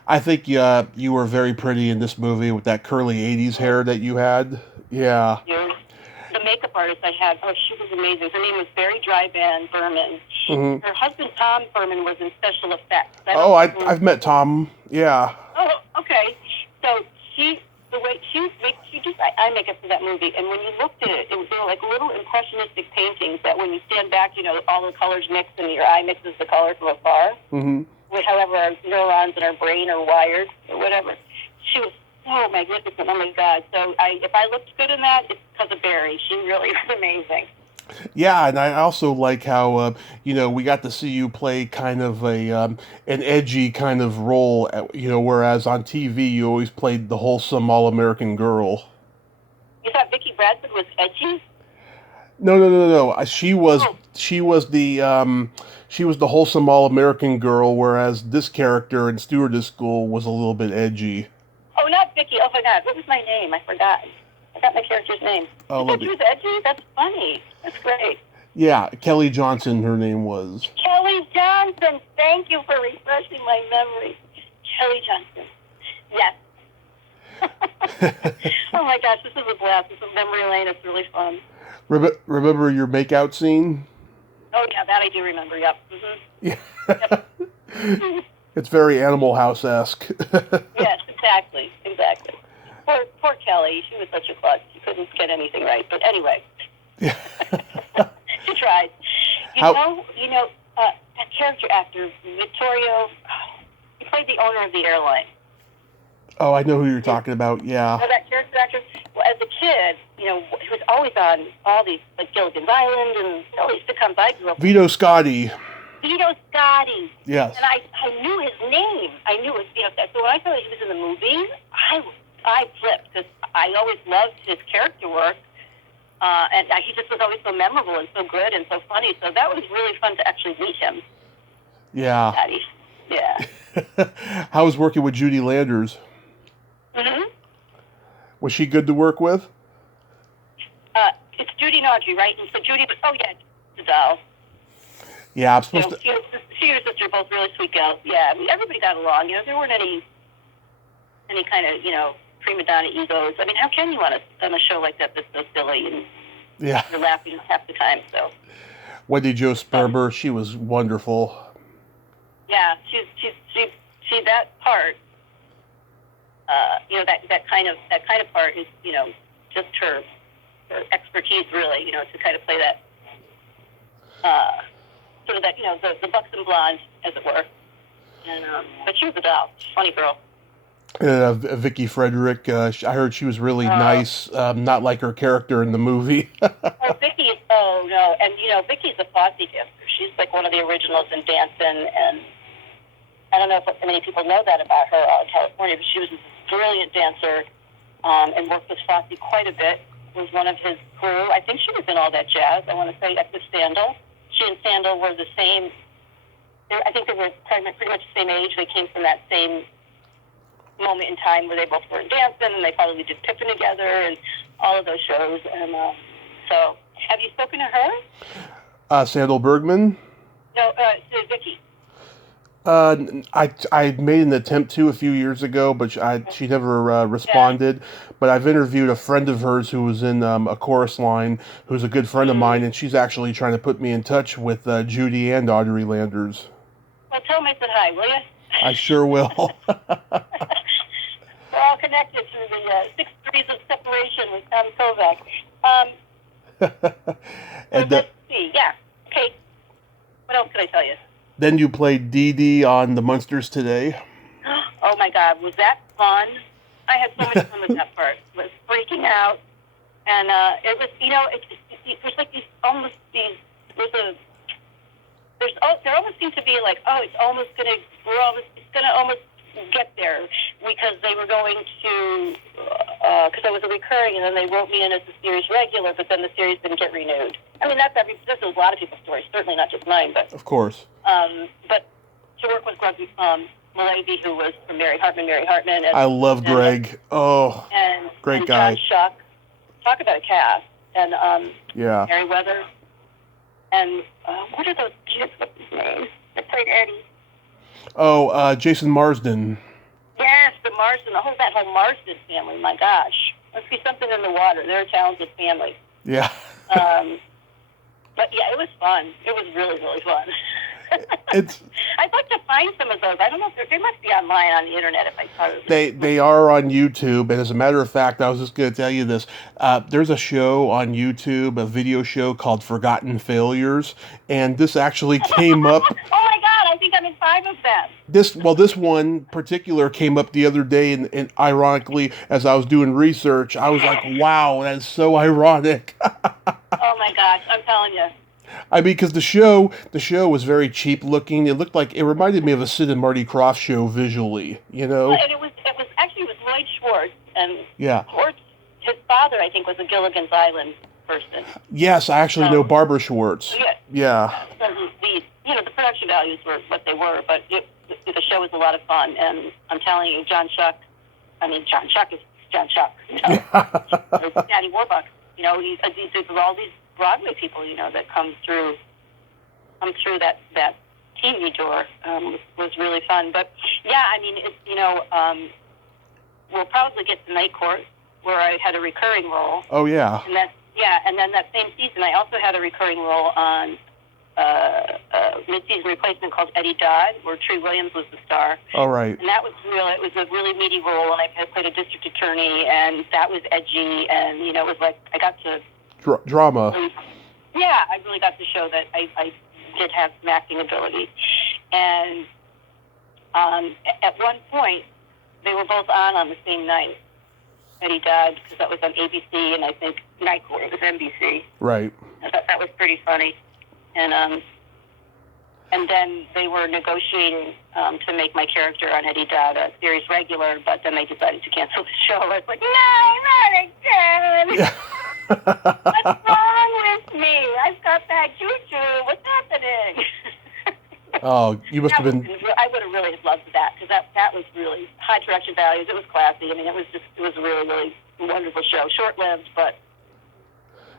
I think you were very pretty in this movie with that curly 80s hair that you had. Yeah. The makeup artist I had, she was amazing. Her name was Barry Dryban Berman. Mm-hmm. Her husband, Tom Berman, was in special effects. I've met Tom. Yeah. Oh, okay. So the way she just eye makeup for that movie, and when you looked at it, they were like little impressionistic paintings that when you stand back, all the colors mix and your eye mixes the color from afar. Mm-hmm. However our neurons in our brain are wired or whatever. She was so magnificent. Oh my God. So if I looked good in that, it's because of Barry. She really was amazing. Yeah, and I also like how we got to see you play kind of an edgy kind of role, whereas on TV you always played the wholesome all-American girl. You thought Vicki Frederick was edgy? No. She was the wholesome all-American girl, whereas this character in Stewardess School was a little bit edgy. Oh, not Vicki. Oh my God, what was my name? I forgot my character's name. Oh, you said she was edgy? That's funny. That's great. Yeah, Kelly Johnson, her name was. Kelly Johnson. Thank you for refreshing my memory. Kelly Johnson. Yes. Oh my gosh, this is a blast. This is memory lane. It's really fun. Remember your makeout scene? Oh yeah, that I do remember. Yep. Mm-hmm. Yeah. Yep. It's very Animal House-esque. Yes, exactly. Poor Kelly. She was such a klutz. She couldn't get anything right. But anyway. Yeah. She tried. That character actor, Vittorio, he played the owner of the airline. Oh, I know who you're talking about, yeah. So that character actor, well, as a kid, he was always on all these, like Gilligan's Island and all these sitcoms I grew up with. Vito Scotti. Yes. Yes. And I knew his name. I knew it. So when I saw that he was in the movie, I flipped because I always loved his character work. And he just was always so memorable and so good and so funny. So that was really fun to actually meet him. Yeah. Daddy. Yeah. How was working with Judy Landers? Mm-hmm. Was she good to work with? It's Judy and Audrey, right? And so Judy, the doll. Yeah, I'm supposed to... She and her sister are both really sweet girls. Yeah, I mean, everybody got along. There weren't any kind of, prima donna egos. I mean, how can you on a show like that that's so silly and you're laughing half the time, so... Wendy Jo Sperber, she was wonderful. Yeah, she that part, that kind of part is, just her expertise, really, to kind of play that, sort of that, the buxom blonde, as it were. And but she was a doll, funny girl. Vicki Frederick, I heard she was really nice, not like her character in the movie. Vicki, no, and Vicki's a Fosse dancer. She's like one of the originals in dancing, and I don't know if many people know that about her out in California, but she was a brilliant dancer and worked with Fosse quite a bit. Was one of his crew. I think she was in All That Jazz. I want to say with Sandal. She and Sandal were the same. I think they were pretty much the same age. They came from that same moment in time where they both were in dancing, and they probably did Pippin together and all of those shows. And so, have you spoken to her? Sandal Bergman? No, to Vicki. I made an attempt to a few years ago, but she never responded. Yeah. But I've interviewed a friend of hers who was in a chorus line, who's a good friend of mine, and she's actually trying to put me in touch with Judy and Audrey Landers. Well, tell them I said hi, will you? I sure will. We're all connected through the 6 degrees of separation with Kovac. And let's see. Yeah. Okay. What else could I tell you? Then you played Dee Dee on the Munsters Today. Oh my God, was that fun? I had so much fun with that part. I was freaking out, and it was, there's like there almost seems to be like, it's gonna get there because they were going to, because I was a recurring, and then they wrote me in as a series regular, but then the series didn't get renewed. I mean, this is a lot of people's stories, certainly not just mine, but... Of course. But to work with Greg Malavy, who was from Mary Hartman. And, I love Greg. Great guy. John Schuck. Talk about a cast. And yeah. Mary Weather. And what are those kids? What's his name? That played Eddie. Oh, Jason Marsden. Yes, that whole Marsden family. My gosh, must be something in the water. They're a talented family. Yeah. But yeah, it was fun. It was really, really fun. I'd like to find some of those. I don't know if they must be online on the internet if I saw them. They are on YouTube, and as a matter of fact, I was just going to tell you this. There's a show on YouTube, a video show called Forgotten Failures, and this actually came up. Oh my God, I think I'm in 5 of them. This one particular came up the other day, and ironically, as I was doing research, I was like, wow, that is so ironic. Oh my gosh, I'm telling you. I mean, because the show was very cheap looking. It reminded me of a Sid and Marty Krofft show visually, you know? And it was Lloyd Schwartz, and yeah. Schwartz, his father, I think, was a Gilligan's Island person. Yes, I actually know Barbara Schwartz. Yeah. So the production values were what they were, but the show was a lot of fun, and I'm telling you, John Schuck is John Schuck. Daddy Warbucks, these all these Broadway people, that come through that TV door was really fun. But yeah, I mean, we'll probably get to Night Court where I had a recurring role. Oh yeah. And then that same season I also had a recurring role on a mid-season replacement called Eddie Dodd, where Tree Williams was the star. All right. And it was a really meaty role, and I played a district attorney, and that was edgy, and it was like I got to drama. Yeah, I really got to show that I did have some acting ability. And at one point, they were both on the same night. Eddie Dodd, because that was on ABC, and I think Night Court was NBC. Right. I thought that was pretty funny. And then they were negotiating to make my character on Eddie Dodd a series regular, but then they decided to cancel the show. I was like, no, not again. Yeah. What's wrong with me? I've got bad juju. What's happening? Oh, you must have been... I would have really loved that, because that was really high production values. It was classy. I mean, it was a really, really wonderful show. Short-lived, but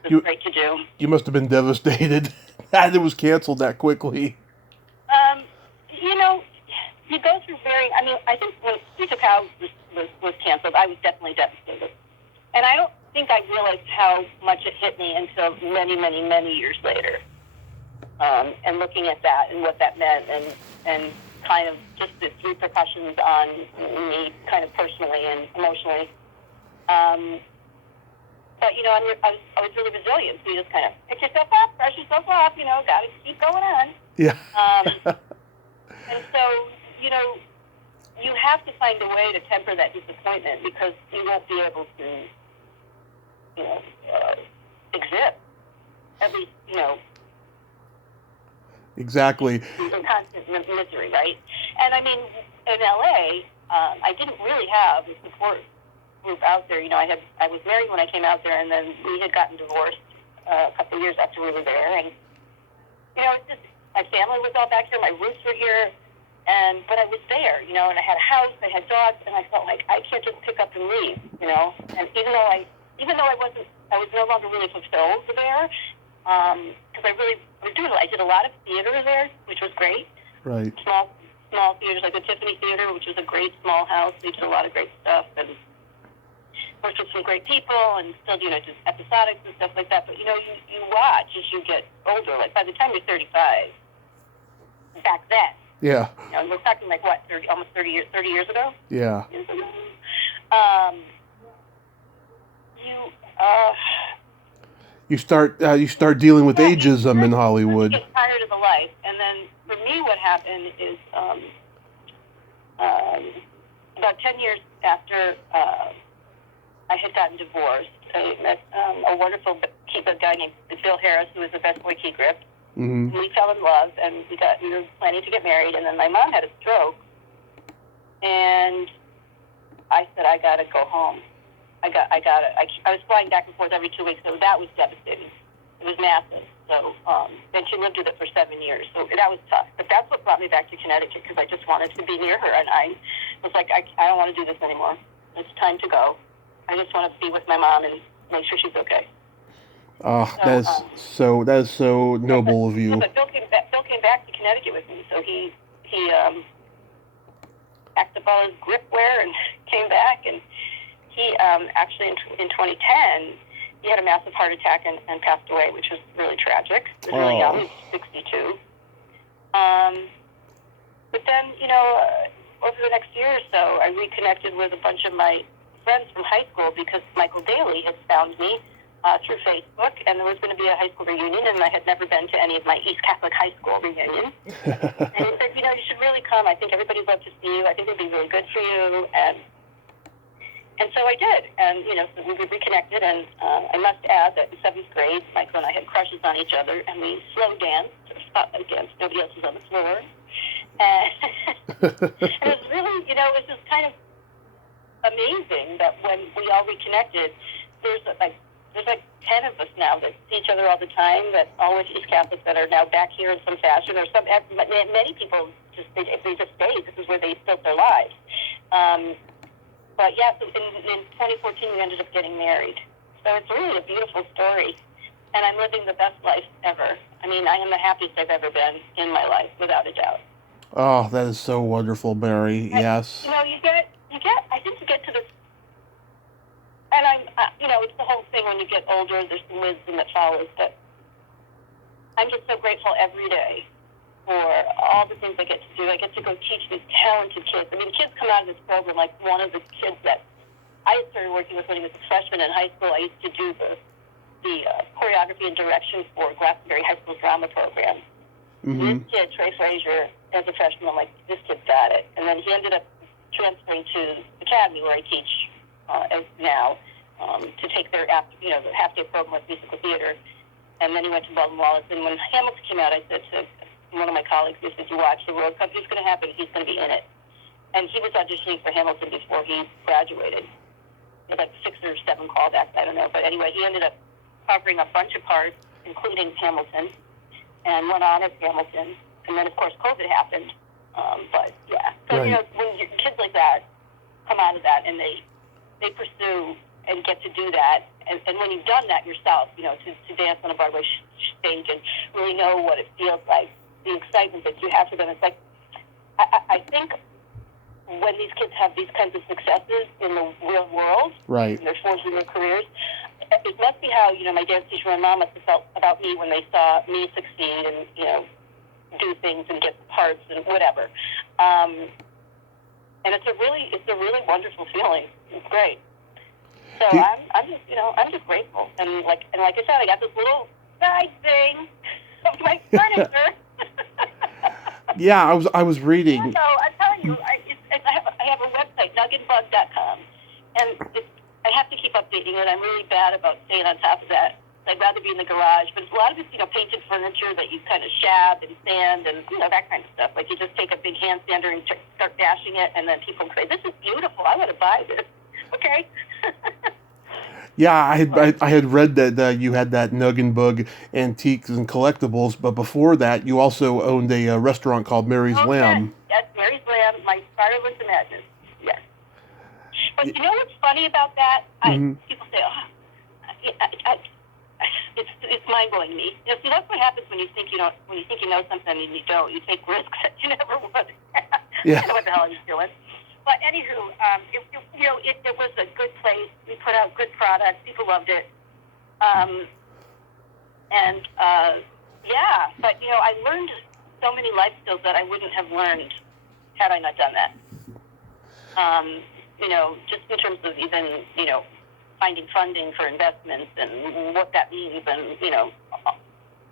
it was great to do. You must have been devastated that it was canceled that quickly. You go through I think when Speak of Cow was canceled, I was definitely devastated. And I don't think I realized how much it hit me until many, many, many years later. And looking at that and what that meant and kind of just its repercussions on me kind of personally and emotionally. But, I was really resilient. So you just kind of pick yourself up, brush yourself off, got to keep going on. Yeah. And so, you have to find a way to temper that disappointment because you won't be able to, exist. At least, Exactly. in constant misery, right? And I mean, in LA, I didn't really have a support group out there. I was married when I came out there, and then we had gotten divorced a couple of years after we were there. And, it's just, my family was all back here, my roots were here, but I was there, and I had a house, I had dogs, and I felt like I can't just pick up and leave, And even though I was no longer really fulfilled there, because I did a lot of theater there, which was great. Right. Small theaters like the Tiffany Theater, which was a great small house. We did a lot of great stuff and worked with some great people and still, just episodics and stuff like that. But, you watch as you get older. Like, by the time you're 35, back then. Yeah. We're talking like, what, almost 30 years ago? Yeah. You start dealing with ageism in Hollywood. You get tired of the life. And then, for me, what happened is about 10 years after I had gotten divorced, I met a wonderful guy named Bill Harris, who was the best boy key grip. Mm-hmm. We fell in love, and we were planning to get married, and then my mom had a stroke, And I said, I got to go home. I was flying back and forth every 2 weeks, so that was devastating. It was massive. So, and she lived with it for 7 years, so that was tough. But that's what brought me back to Connecticut, because I just wanted to be near her, and I was like, I don't want to do this anymore. It's time to go. I just want to be with my mom and make sure she's okay. So that is so noble of you. But Bill came back to Connecticut with me, so he packed up all his gripware and came back, and he actually in 2010 he had a massive heart attack and passed away, which was really tragic. He was really young, he was 62. But then, over the next year or so, I reconnected with a bunch of my friends from high school, because Michael Daly had found me through Facebook, and there was going to be a high school reunion, and I had never been to any of my East Catholic high school reunions. And he said, you should really come. I think everybody'd love to see you. I think it'd be really good for you. And so I did. And, so we reconnected, and I must add that in 7th grade, Michael and I had crushes on each other, and we slow danced, or spotlight danced. Nobody else was on the floor. And it was really, it was just kind of amazing that when we all reconnected, there's like 10 of us now that see each other all the time, that all went to East Catholic, that are now back here in some fashion, or many people they just stayed. This is where they built their lives. But yeah, so in 2014 we ended up getting married. So it's really a beautiful story, and I'm living the best life ever. I mean, I am the happiest I've ever been in my life, without a doubt. Oh, that is so wonderful, Mary. Yes. I think you get to this. And it's the whole thing when you get older, there's some wisdom that follows, but I'm just so grateful every day for all the things I get to do. I get to go teach these talented kids. I mean, the kids come out of this program, like one of the kids that I started working with when he was a freshman in high school. I used to do the choreography and direction for Glastonbury High School drama program. Mm-hmm. This kid, Trey Frazier, as a freshman, I'm like, this kid's got it. And then he ended up transferring to Academy, where I teach as now, to take their the half-day program with musical theater. And then he went to Baldwin Wallace. And when Hamilton came out, I said to one of my colleagues, I said, you watch the World Cup, it's going to happen. He's going to be in it. And he was auditioning for Hamilton before he graduated. He had like 6 or 7 callbacks, I don't know. But anyway, he ended up covering a bunch of parts, including Hamilton, and went on as Hamilton. And then, of course, COVID happened. But, yeah. So, right. When kids like that come out of that and they pursue and get to do that, and when you've done that yourself, to dance on a Broadway stage and really know what it feels like, the excitement that you have for them, it's like, I think when these kids have these kinds of successes in the real world, right, and they're forging their careers, it must be how, my dance teacher and mom must have felt about me when they saw me succeed and, do things and get parts and whatever. And it's a really wonderful feeling. It's great. So I'm just grateful. And like I said, I got this little side thing of my furniture. Yeah, I was reading. So I'm telling you, I have a website, nuggetbug.com, and I have to keep updating it. I'm really bad about staying on top of that. I'd rather be in the garage, but a lot of it's, painted furniture that you kind of shab and sand and, that kind of stuff. Like you just take a big hand sander and start dashing it, and then people say, this is beautiful, I want to buy this. Okay. Yeah, I had read that you had that Nug and Bug Antiques and Collectibles, but before that, you also owned a restaurant called Mary's Lamb. Yes, Mary's Lamb, my starterless imagination. Yes. But you know what's funny about that? People say, it's mind-blowing to me. See, that's what happens when you think you know something and you don't. You take risks that you never would. Yeah. I don't know what the hell he's doing. But anywho, it was a good place. We put out good products. People loved it. But I learned so many life skills that I wouldn't have learned had I not done that. Just in terms of even, finding funding for investments and what that means and,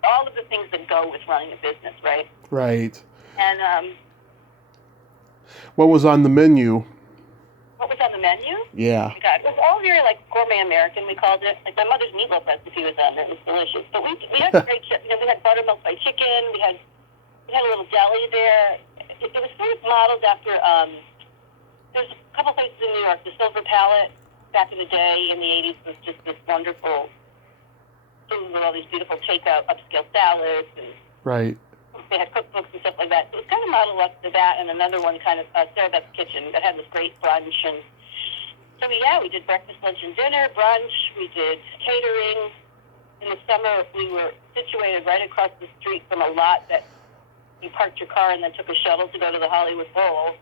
all of the things that go with running a business, right? Right. And, what was on the menu? what was on the menu? Yeah. Oh my God. It was all very, gourmet American, we called it. Like, my mother's meatloaf recipe was on there. It was delicious. But we had great, we had buttermilk fried chicken. We had a little deli there. It was sort of modeled after, there's a couple places in New York. The Silver Palette, back in the day, in the 80s, was just this wonderful food with all these beautiful takeout, upscale salads, and Right. they had cookbooks and stuff like that. So it was kind of modeled after that, and another one kind of, Sarah's Kitchen, that had this great brunch. And so, we did breakfast, lunch, and dinner, brunch. We did catering. In the summer, we were situated right across the street from a lot that you parked your car and then took a shuttle to go to the Hollywood Bowl.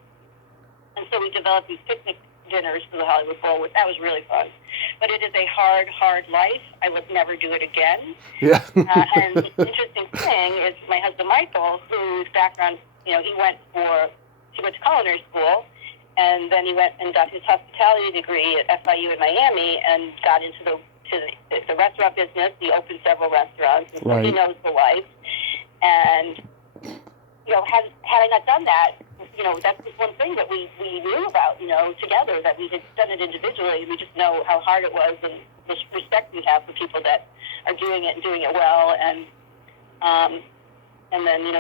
And so we developed these picnic dinners for the Hollywood Bowl. That was really fun. But it is a hard, hard life. I would never do it again. Yeah. And the interesting thing is my husband, Michael, whose background, he went to culinary school, and then he went and got his hospitality degree at FIU in Miami and got into the restaurant business. He opened several restaurants, and so he knows the life. And, had I not done that, that's just one thing that we knew about, together, that we had done it individually. We just know how hard it was and the respect we have for people that are doing it and doing it well. And then, he's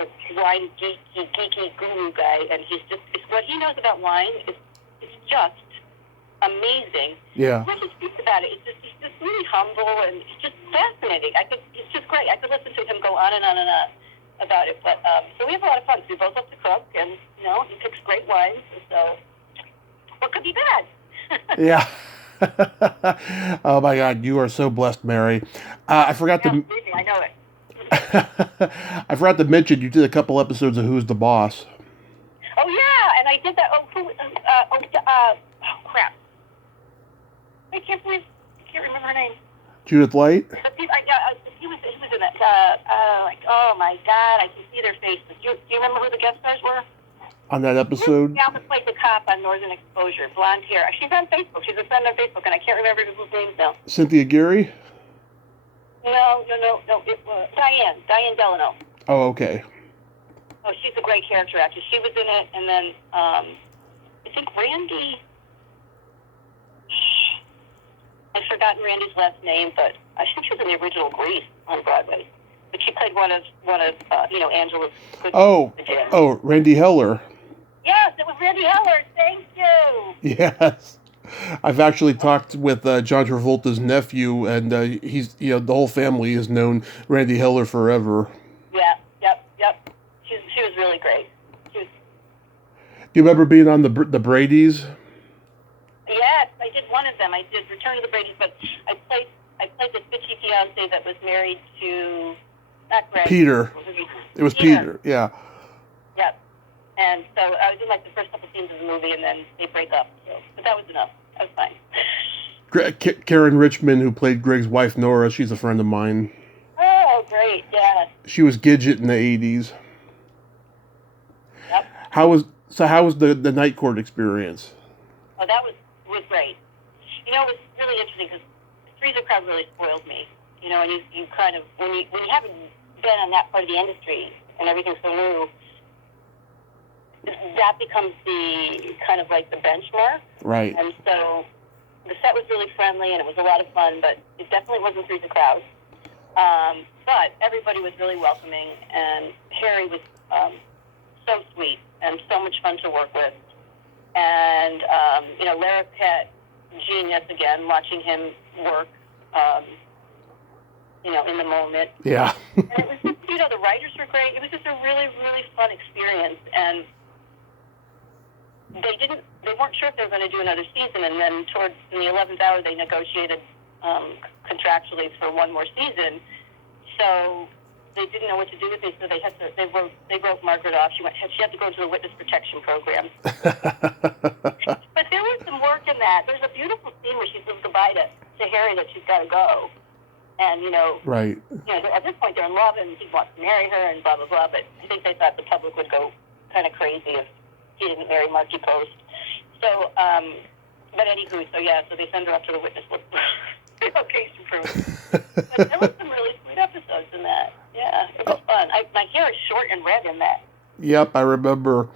a wine geeky guru guy, and it's what he knows about wine is just amazing. Yeah. When he speaks about it, he's just really humble, and it's just fascinating. It's just great. I could listen to him go on and on and on about it. But so we have a lot of fun. We both love to cook, and he picks great wines. So what could be bad? Yeah. Oh my God, you are so blessed, Mary. I forgot to. I know it. I forgot to mention you did a couple episodes of Who's the Boss. Oh yeah, and I did that. Oh crap! I can't remember her name. Judith Light. He was in that. Oh my God, I can see their faces. Do you remember who the guest stars were? On that episode? Yeah, that played the cop on Northern Exposure, blonde hair. She's on Facebook. She's a friend on Facebook, and I can't remember whose name now. Cynthia Geary? No. It was Diane Delano. Oh, okay. Oh, she's a great character actress. She was in it, and then I think Randy. I've forgotten Randy's last name, but I think she was in the original Grease on Broadway. But she played one of Angela's. Randy Heller. Yes, it was Randy Heller. Thank you. Yes. I've actually talked with John Travolta's nephew, and he's the whole family has known Randy Heller forever. Yeah, yep. She was really great. Do you remember being on the Brady's? Yes, I did one of them. I did Return of the Brady's, but I played the bitchy fiance that was married to not Greg. Peter. It was Peter. Yeah. Yep. And so I did like the first couple scenes of the movie, and then they break up. So, but that was enough. That was fine. Karen Richmond, who played Greg's wife Nora, she's a friend of mine. Oh, great! Yeah. She was Gidget in the 80s. Yep. How was the night court experience? Oh, that was great. It was really interesting because Three's Crowd really spoiled me. And you kind of when you haven't been on that part of the industry and everything's so new, that becomes the kind of like the benchmark. Right. And so the set was really friendly and it was a lot of fun, but it definitely wasn't Three's Crowd. But everybody was really welcoming, and Harry was so sweet and so much fun to work with. And, Lara Pett, genius again, watching him work, in the moment. Yeah. And it was just, the writers were great. It was just a really, really fun experience. And they weren't sure if they were going to do another season. And then in the 11th hour, they negotiated contractually for one more season. So they didn't know what to do with it, so they wrote Margaret off. She had to go into the witness protection program. But there was some work in that. There's a beautiful scene where she says goodbye to Harry that she's got to go. And, right. At this point they're in love and he wants to marry her and blah, blah, blah. But I think they thought the public would go kind of crazy if he didn't marry Marky Post. So, but anywho, so they send her up to the witness relocation program. But there was some really sweet episodes in that. Yeah, it was fun. My hair is short and red in that. Yep, I remember.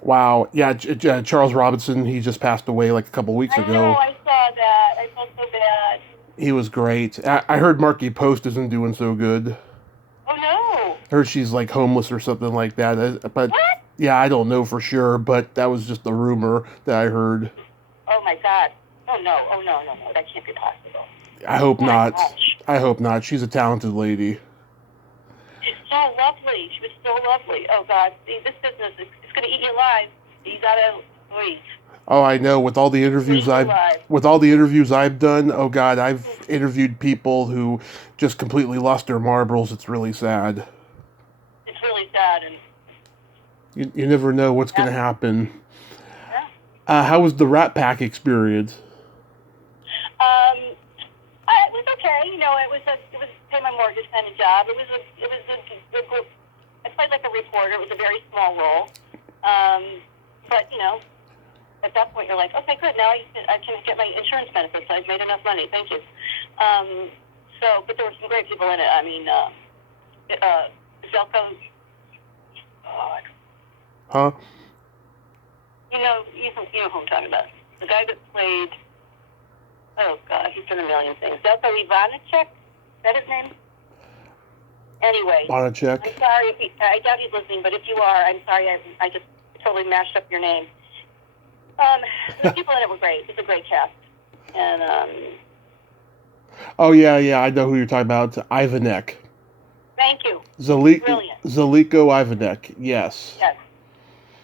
Wow. Yeah, Charles Robinson, he just passed away like a couple weeks ago. I know, I saw that. I felt so bad. He was great. I heard Marky Post isn't doing so good. Oh, no. I heard she's like homeless or something like that. But what? Yeah, I don't know for sure, but that was just the rumor that I heard. Oh my God. Oh no. Oh no. No. No. That can't be possible. I hope Oh my not. gosh. I hope not. She's a talented lady. She's so lovely. She was so lovely. Oh God. See, this business is going to eat you alive. You gotta wait. Oh, I know. With all the interviews I've done, oh God, I've interviewed people who just completely lost their marbles. It's really sad. It's really sad, and You never know what's going to happen. yeah. How was the Rat Pack experience? It was okay. You know, it was pay my mortgage kind of job. It was a I played like a reporter. It was a very small role. But you know, at that point you're like, okay, good. Now I can get my insurance benefits. I've made enough money. Thank you. But there were some great people in it. I mean, Zelko. Huh? You know who I'm talking about. The guy that played. Oh God, he's done a million things. Zelko Ivanicek. Is that his name? Anyway. Ivanicek. I'm sorry. I doubt he's listening, but if you are, I'm sorry. I just totally mashed up your name. The people in it were great. It's a great cast. And Oh yeah, I know who you're talking about. Ivanek. thank you. Brilliant. Zeliko Ivanek. Yes.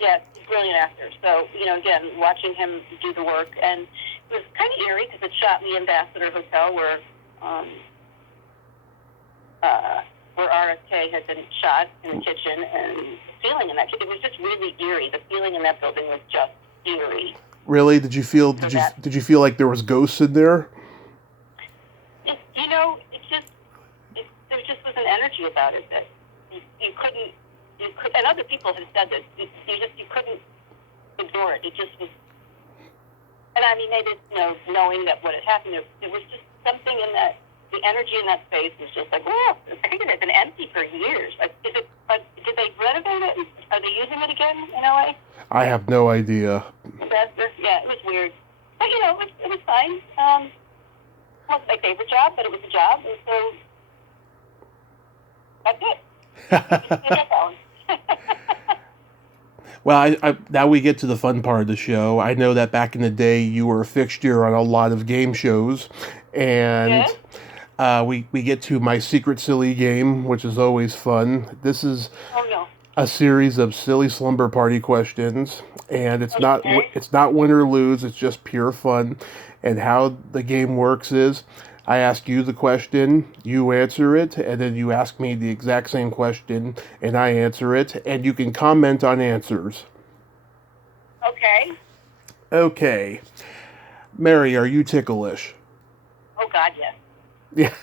Yes, he's a brilliant actor. So, you know, again, watching him do the work, and it was kind of eerie because it shot in the Ambassador Hotel where RFK had been shot in the kitchen, and the feeling in that kitchen, it was just really eerie. The feeling in that building was just eerie. Really? Did you feel like there was ghosts in there? You know, there just was an energy about it that you couldn't, and other people have said this, you couldn't ignore it. It just was, and I mean, maybe, you know, knowing that what had happened, it was just something in that, the energy in that space was just like, oh, I think it had been empty for years. Like, did they renovate it? Are they using it again in LA? I have no idea. Yeah, it was weird. But, you know, it was fine. It wasn't my favorite job, but it was a job, and so that's it. Well, now we get to the fun part of the show. I know that back in the day you were a fixture on a lot of game shows, and we get to my secret silly game, which is always fun. This is a series of silly slumber party questions, and it's not win or lose. It's just pure fun. And how the game works is, I ask you the question, you answer it, and then you ask me the exact same question, and I answer it, and you can comment on answers. Okay. Okay. Mary, are you ticklish? Oh, God, yes. Yeah.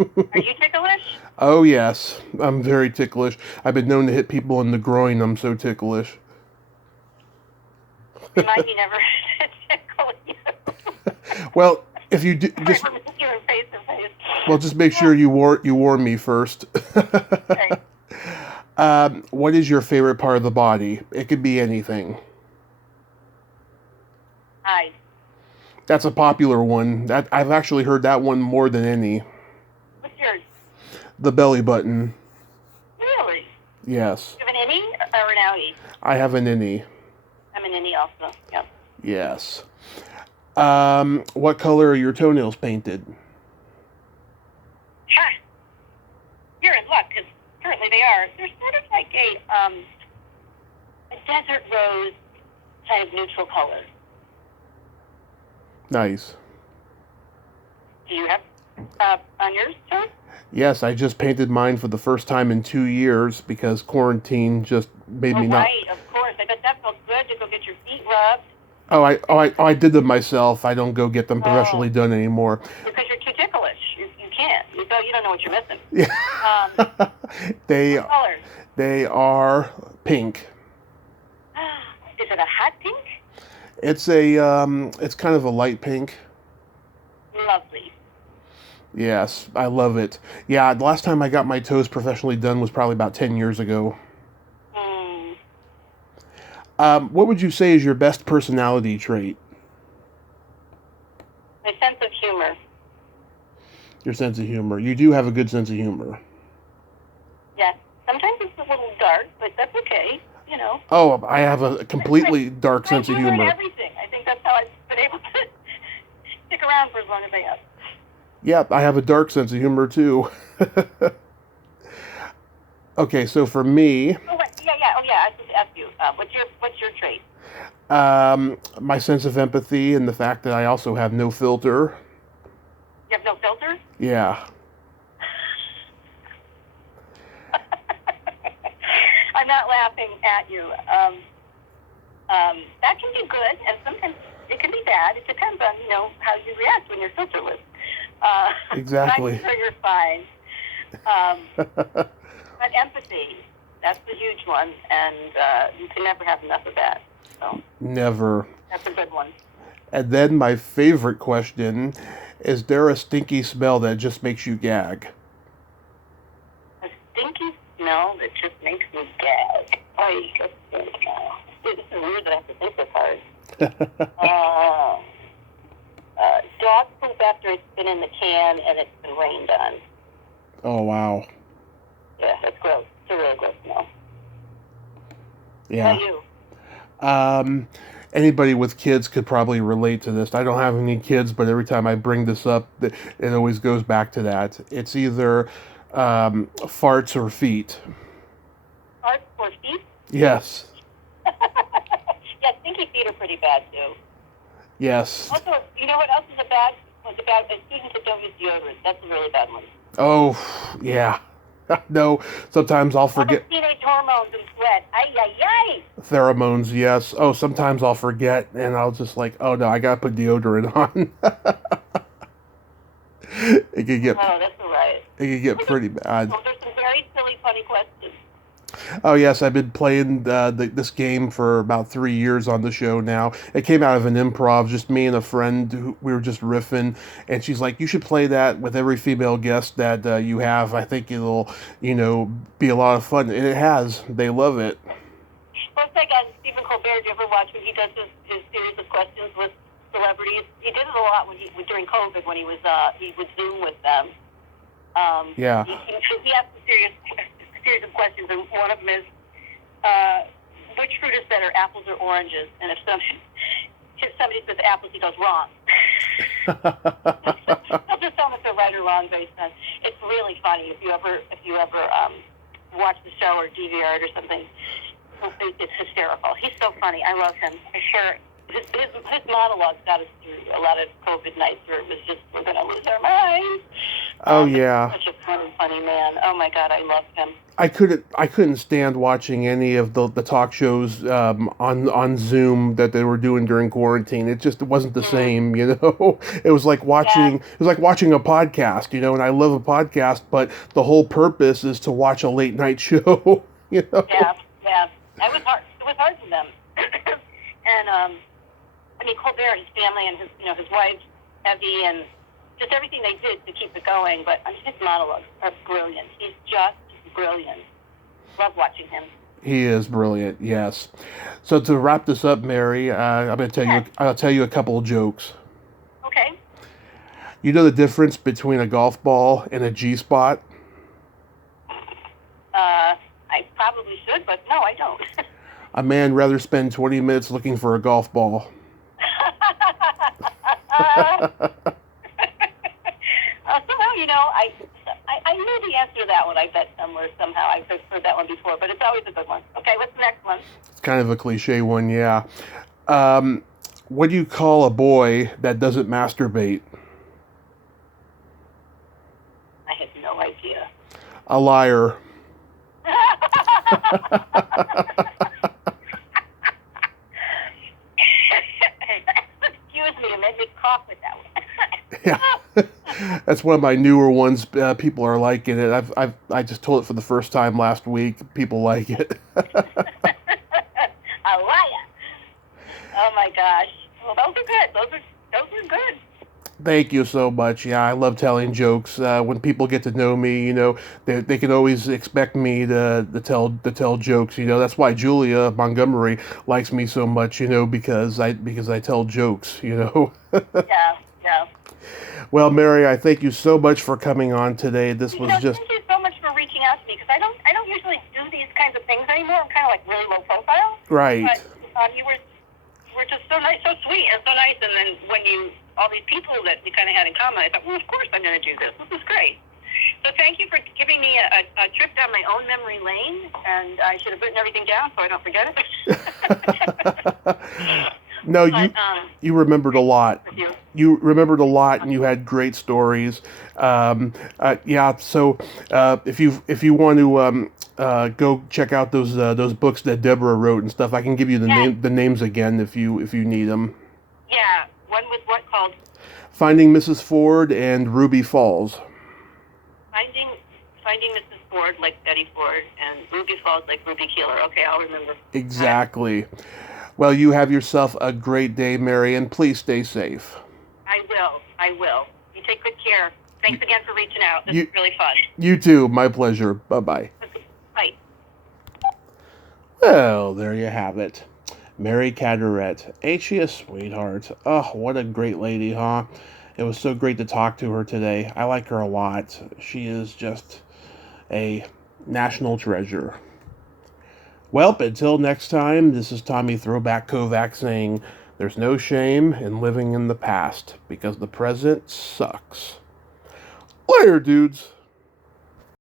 Are you ticklish? Oh, yes. I'm very ticklish. I've been known to hit people in the groin. I'm so ticklish. Remind me never to tickle you. Well, if you do, just face to face. Well, just make sure you warn me first. Okay. What is your favorite part of the body? It could be anything. Eyes. That's a popular one. I've actually heard that one more than any. What's yours? The belly button. Really? Yes. You have an innie or an outie? I have an innie. I'm an innie also. Yep. Yes. What color are your toenails painted? Ha! You're in luck, because currently they are. They're sort of like a desert rose kind of neutral color. Nice. Do you have on yours, too? Yes, I just painted mine for the first time in 2 years because quarantine just made me not. Right, of course. I bet that felt good to go get your feet rubbed. I did them myself. I don't go get them professionally done anymore. Because you're too ticklish. You can't. You don't know what you're missing. Yeah. What colors? They are pink. Is it a hot pink? It's it's kind of a light pink. Lovely. Yes, I love it. Yeah, the last time I got my toes professionally done was probably about 10 years ago. What would you say is your best personality trait? My sense of humor. Your sense of humor. You do have a good sense of humor. Yes. Sometimes it's a little dark, but that's okay. You Oh, I have a completely dark sense of I do learn humor. everything. I think that's how I've been able to stick around for as long as I have. Yeah, I have a dark sense of humor too. Okay, so for me, Oh, wait, yeah. Oh, yeah. I should ask you. What's your trait? my sense of empathy and the fact that I also have no filter. You have no filter? Yeah. I'm not laughing at you. That can be good, and sometimes it can be bad. It depends on how you react when you're filterless. Exactly. But I'm sure you're fine. But empathy, that's the huge one, and you can never have enough of that. So Never. that's a good one. And then my favorite question, is there a stinky smell that just makes you gag? A stinky smell that just makes me gag. Oh, you just think now. This is weird that I have to think this hard. Dog poop after it's been in the can and it's been rained on. Oh, wow. Yeah, that's gross. It's a really gross smell. Yeah. How about you? Anybody with kids could probably relate to this. I don't have any kids, but every time I bring this up, it always goes back to that. It's either farts or feet. Farts or feet? Yes. Yeah, stinky feet are pretty bad too. Yes. Also, you know what else is a bad? Students that don't use deodorant. That's a really bad one. Oh, yeah. No, sometimes I'll forget. All the teenage hormones and sweat. Ay, ay, ay. Pheromones, yes. Oh, sometimes I'll forget, and I'll just like, oh no, I gotta put deodorant on. It could get. Oh, that's all right. It could get pretty bad. Well, there's some very silly, funny questions. Oh yes, I've been playing this game for about 3 years on the show now. It came out of an improv, just me and a friend. We were just riffing, and she's like, "You should play that with every female guest that you have. I think it'll, be a lot of fun." And it has. They love it. Well, it's like Stephen Colbert. Do you ever watch when he does his series of questions with celebrities? He did it a lot during COVID when he would Zoom with them. Yeah. He asked a series of questions, and one of them is, which fruit is better, apples or oranges? And if somebody says apples, he goes wrong. He'll just tell them if they're right or wrong based on. It's really funny if you ever watch the show or DVR it or something. It's hysterical. He's so funny. I love him. I'm sure his monologues got us through a lot of COVID nights where it was just, we're going to lose our minds. Oh yeah. Such a funny man. Oh my God, I love him. I couldn't stand watching any of the talk shows on Zoom that they were doing during quarantine. It wasn't the same, It was like watching a podcast, and I love a podcast, but the whole purpose is to watch a late night show, Yeah. It was hard for them. And Colbert, his family, and his wife, Evie, and just everything they did to keep it going. But his monologues are brilliant. He's just brilliant. Love watching him. He is brilliant, yes. So to wrap this up, Mary, I'll tell you a couple of jokes. Okay. You know the difference between a golf ball and a G-spot? I probably should, but no, I don't. A man rather spend 20 minutes looking for a golf ball. Somehow, I knew the answer to that one. I bet somehow. I've heard that one before, but it's always a good one. Okay, what's the next one? It's kind of a cliche one, yeah. What do you call a boy that doesn't masturbate? I have no idea. A liar. Excuse me, it made me cough with that one. Yeah. That's one of my newer ones. People are liking it. I just told it for the first time last week. People like it. A liar. Oh my gosh. Well, those are good. Those are good. Thank you so much. Yeah, I love telling jokes. When people get to know me, they can always expect me to tell jokes. That's why Julia Montgomery likes me so much. Because I tell jokes. Yeah. Well, Mary, I thank you so much for coming on today. This was just. Thank you so much for reaching out to me because I don't usually do these kinds of things anymore. I'm kind of like really low profile. Right. But you were just so nice, so sweet, and so nice. And then when all these people that you kind of had in common, I thought, well, of course I'm going to do this. This is great. So thank you for giving me a trip down my own memory lane, and I should have written everything down so I don't forget it. No, you remembered a lot. You remembered a lot, and you had great stories. Yeah. So if you want to go check out those books that Deborah wrote and stuff, I can give you the names again if you need them. Yeah. One was what called? Finding Mrs. Ford and Ruby Falls. Finding Mrs. Ford, like Betty Ford, and Ruby Falls, like Ruby Keeler. Okay, I'll remember. Exactly. Well, you have yourself a great day, Mary, and please stay safe. I will. You take good care. Thanks again for reaching out. This is really fun. You too. My pleasure. Bye-bye. Okay, bye. Well, there you have it. Mary Cadorette. Ain't she a sweetheart? Oh, what a great lady, huh? It was so great to talk to her today. I like her a lot. She is just a national treasure. Well, until next time, this is Tommy Throwback Kovac saying there's no shame in living in the past because the present sucks. Later, dudes.